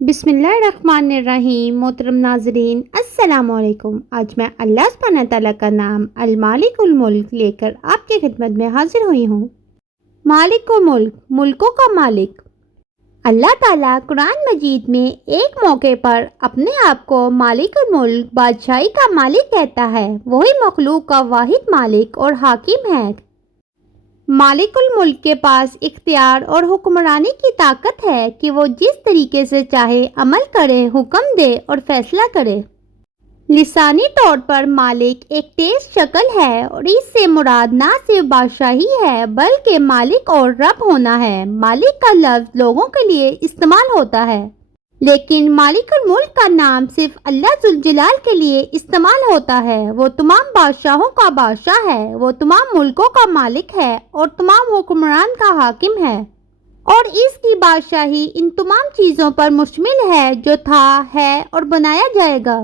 بسم اللہ الرحمن الرحیم۔ محترم ناظرین السلام علیکم۔ آج میں اللہ سبحانہ تعالیٰ کا نام المالک الملک لے کر آپ کی خدمت میں حاضر ہوئی ہوں۔ مالک الملک، ملکوں کا مالک اللہ تعالیٰ قرآن مجید میں ایک موقع پر اپنے آپ کو مالک الملک، بادشاہی کا مالک کہتا ہے۔ وہی مخلوق کا واحد مالک اور حاکم ہے۔ مالک الملک کے پاس اختیار اور حکمرانی کی طاقت ہے کہ وہ جس طریقے سے چاہے عمل کرے، حکم دے اور فیصلہ کرے۔ لسانی طور پر مالک ایک تیز شکل ہے اور اس سے مراد نہ صرف بادشاہی ہے بلکہ مالک اور رب ہونا ہے۔ مالک کا لفظ لوگوں کے لیے استعمال ہوتا ہے، لیکن مالک الملک کا نام صرف اللہ ذوالجلال کے لیے استعمال ہوتا ہے۔ وہ تمام بادشاہوں کا بادشاہ ہے، وہ تمام ملکوں کا مالک ہے اور تمام حکمران کا حاکم ہے، اور اس کی بادشاہی ان تمام چیزوں پر مشتمل ہے جو تھا، ہے اور بنایا جائے گا۔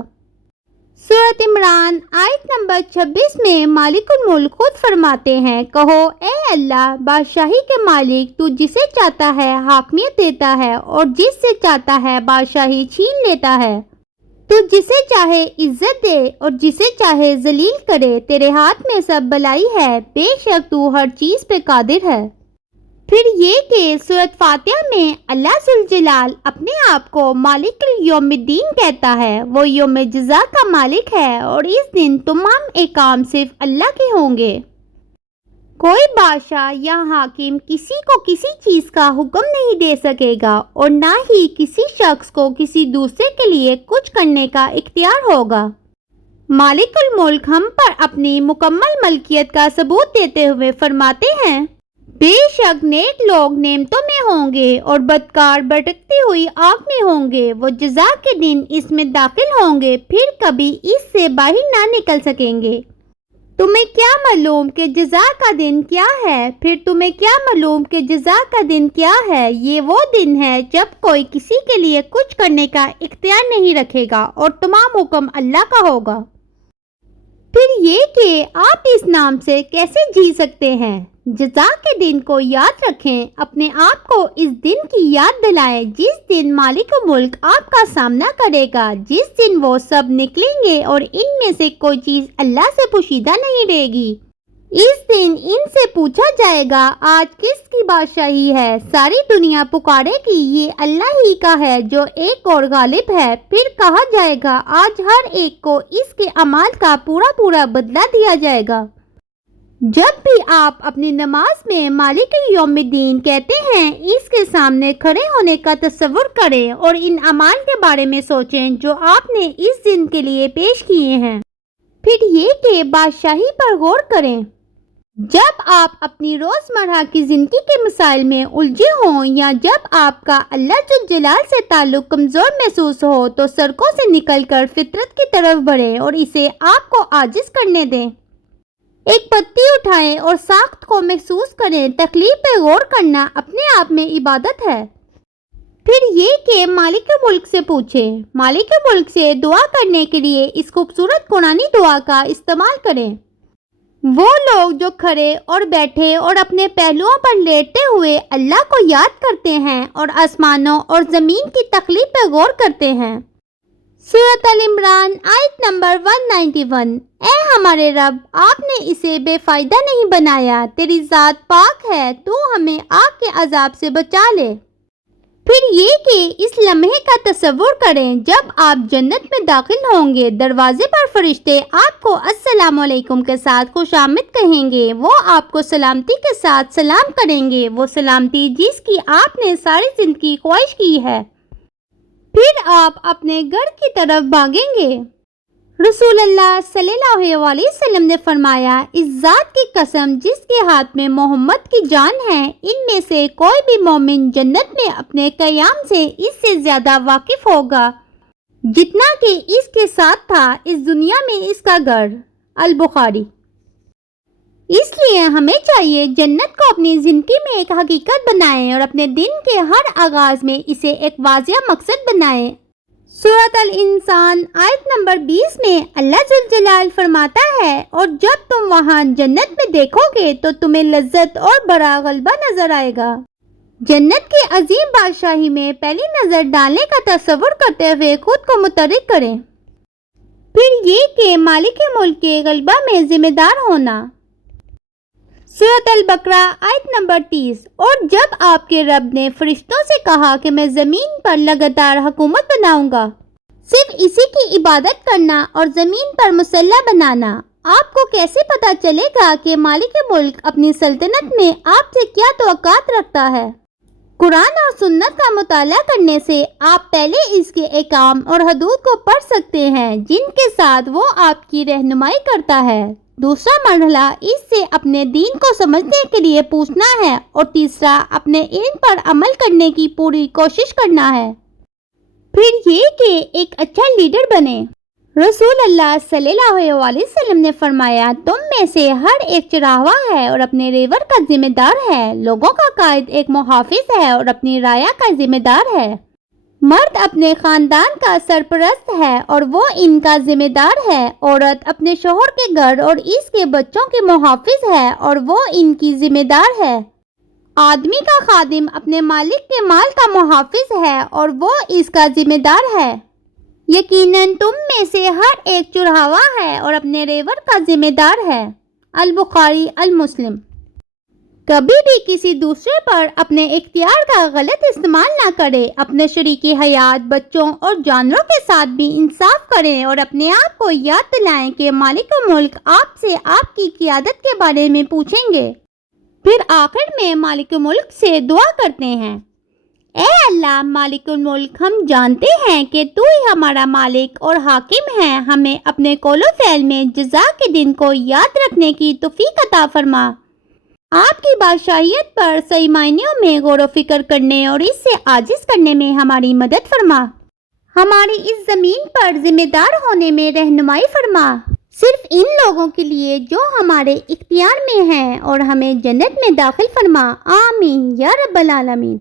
سورۃ عمران آیت نمبر 26 میں مالک الملک خود فرماتے ہیں، کہو اے اللہ بادشاہی کے مالک، تو جسے چاہتا ہے حاکمیت دیتا ہے اور جس سے چاہتا ہے بادشاہی چھین لیتا ہے۔ تو جسے چاہے عزت دے اور جسے چاہے ذلیل کرے۔ تیرے ہاتھ میں سب بھلائی ہے، بے شک تو ہر چیز پہ قادر ہے۔ پھر یہ کہ سورۃ فاتحہ میں اللہ ذوالجلال اپنے آپ کو مالک یوم الدین کہتا ہے۔ وہ یوم جزا کا مالک ہے اور اس دن تمام احکام صرف اللہ کے ہوں گے۔ کوئی بادشاہ یا حاکم کسی کو کسی چیز کا حکم نہیں دے سکے گا اور نہ ہی کسی شخص کو کسی دوسرے کے لیے کچھ کرنے کا اختیار ہوگا۔ مالک الملک ہم پر اپنی مکمل ملکیت کا ثبوت دیتے ہوئے فرماتے ہیں، بے شک نیک لوگ نعمتوں میں ہوں گے اور بدکار بھٹکتی ہوئی آگ میں ہوں گے۔ وہ جزا کے دن اس میں داخل ہوں گے، پھر کبھی اس سے باہر نہ نکل سکیں گے۔ تمہیں کیا معلوم کہ جزا کا دن کیا ہے؟ پھر تمہیں کیا معلوم کہ جزا کا دن کیا ہے؟ یہ وہ دن ہے جب کوئی کسی کے لیے کچھ کرنے کا اختیار نہیں رکھے گا اور تمام حکم اللہ کا ہوگا۔ پھر یہ کہ آپ اس نام سے کیسے جی سکتے ہیں؟ جزا کے دن کو یاد رکھیں، اپنے آپ کو اس دن کی یاد دلائیں جس دن مالک ملک آپ کا سامنا کرے گا، جس دن وہ سب نکلیں گے اور ان میں سے کوئی چیز اللہ سے پوشیدہ نہیں رہے گی۔ اس دن ان سے پوچھا جائے گا، آج کس کی بادشاہی ہے؟ ساری دنیا پکارے گی، یہ اللہ ہی کا ہے جو ایک اور غالب ہے۔ پھر کہا جائے گا، آج ہر ایک کو اس کے اعمال کا پورا بدلہ دیا جائے گا۔ جب بھی آپ اپنی نماز میں مالک یوم الدین کہتے ہیں، اس کے سامنے کھڑے ہونے کا تصور کریں اور ان اعمال کے بارے میں سوچیں جو آپ نے اس دن کے لیے پیش کیے ہیں۔ پھر یہ کہ بادشاہی پر غور کریں۔ جب آپ اپنی روزمرہ کی زندگی کے مسائل میں الجھے ہوں یا جب آپ کا اللہ ذوالجلال سے تعلق کمزور محسوس ہو تو سڑکوں سے نکل کر فطرت کی طرف بڑھیں اور اسے آپ کو عاجز کرنے دیں۔ ایک پتی اٹھائیں اور ساخت کو محسوس کریں۔ تکلیف پہ غور کرنا اپنے آپ میں عبادت ہے۔ پھر یہ کہ مالک ملک سے پوچھیں، مالک ملک سے دعا کرنے کے لیے اس خوبصورت قرآنی دعا کا استعمال کریں۔ وہ لوگ جو کھڑے اور بیٹھے اور اپنے پہلوؤں پر لیٹتے ہوئے اللہ کو یاد کرتے ہیں اور آسمانوں اور زمین کی تخلیق پہ غور کرتے ہیں۔ سورۃ ال عمران آیت نمبر 191۔ اے ہمارے رب، آپ نے اسے بے فائدہ نہیں بنایا، تیری ذات پاک ہے، تو ہمیں آگ کے عذاب سے بچا لے۔ پھر یہ کہ اس لمحے کا تصور کریں جب آپ جنت میں داخل ہوں گے، دروازے پر فرشتے آپ کو السلام علیکم کے ساتھ خوش آمد کہیں گے۔ وہ آپ کو سلامتی کے ساتھ سلام کریں گے، وہ سلامتی جس کی آپ نے ساری زندگی خواہش کی ہے۔ پھر آپ اپنے گھر کی طرف بھاگیں گے۔ رسول اللہ صلی اللہ علیہ وسلم نے فرمایا، اس ذات کی قسم جس کے ہاتھ میں محمد کی جان ہے، ان میں سے کوئی بھی مومن جنت میں اپنے قیام سے اس سے زیادہ واقف ہوگا جتنا کہ اس کے ساتھ تھا اس دنیا میں اس کا گھر۔ البخاری۔ اس لیے ہمیں چاہیے جنت کو اپنی زندگی میں ایک حقیقت بنائیں اور اپنے دن کے ہر آغاز میں اسے ایک واضح مقصد بنائیں۔ سورۃ الانسان آیت نمبر 20 میں اللہ ذوالجلال فرماتا ہے، اور جب تم وہاں جنت میں دیکھو گے تو تمہیں لذت اور بڑا غلبہ نظر آئے گا۔ جنت کی عظیم بادشاہی میں پہلی نظر ڈالنے کا تصور کرتے ہوئے خود کو متحرک کریں۔ پھر یہ کہ مالک ملک کے غلبہ میں ذمہ دار ہونا۔ سورۃ البقرہ آیت نمبر 30۔ اور جب آپ کے رب نے فرشتوں سے کہا کہ میں زمین پر لگاتار حکومت بناؤں گا، صرف اسی کی عبادت کرنا اور زمین پر مسلح بنانا، آپ کو کیسے پتا چلے گا کہ مالک ملک اپنی سلطنت میں آپ سے کیا توقعات رکھتا ہے؟ قرآن اور سنت کا مطالعہ کرنے سے آپ پہلے اس کے احکام اور حدود کو پڑھ سکتے ہیں جن کے ساتھ وہ آپ کی رہنمائی کرتا ہے۔ دوسرا مرحلہ اس سے اپنے دین کو سمجھنے کے لیے پوچھنا ہے، اور تیسرا اپنے علم پر عمل کرنے کی پوری کوشش کرنا ہے۔ پھر یہ کہ ایک اچھا لیڈر بنے۔ رسول اللہ صلی اللہ علیہ وسلم نے فرمایا، تم میں سے ہر ایک چراغا ہے اور اپنے ریور کا ذمہ دار ہے۔ لوگوں کا قائد ایک محافظ ہے اور اپنی رعایا کا ذمہ دار ہے۔ مرد اپنے خاندان کا سرپرست ہے اور وہ ان کا ذمہ دار ہے۔ عورت اپنے شوہر کے گھر اور اس کے بچوں کی محافظ ہے اور وہ ان کی ذمہ دار ہے۔ آدمی کا خادم اپنے مالک کے مال کا محافظ ہے اور وہ اس کا ذمہ دار ہے۔ یقیناً تم میں سے ہر ایک چرواہا ہے اور اپنے ریور کا ذمہ دار ہے۔ البخاری المسلم۔ کبھی بھی کسی دوسرے پر اپنے اختیار کا غلط استعمال نہ کریں۔ اپنے شریک حیات، بچوں اور جانوروں کے ساتھ بھی انصاف کریں اور اپنے آپ کو یاد دلائیں کہ مالک ملک آپ سے آپ کی قیادت کے بارے میں پوچھیں گے۔ پھر آخر میں مالک ملک سے دعا کرتے ہیں، اے اللہ مالک الملک، ہم جانتے ہیں کہ تو ہی ہمارا مالک اور حاکم ہے۔ ہمیں اپنے قول و فعل میں جزا کے دن کو یاد رکھنے کی توفیق عطا فرما۔ آپ کی بادشاہیت پر صحیح معنیوں میں غور و فکر کرنے اور اس سے عاجز کرنے میں ہماری مدد فرما۔ ہماری اس زمین پر ذمہ دار ہونے میں رہنمائی فرما، صرف ان لوگوں کے لیے جو ہمارے اختیار میں ہیں، اور ہمیں جنت میں داخل فرما۔ آمین یا رب العالمین۔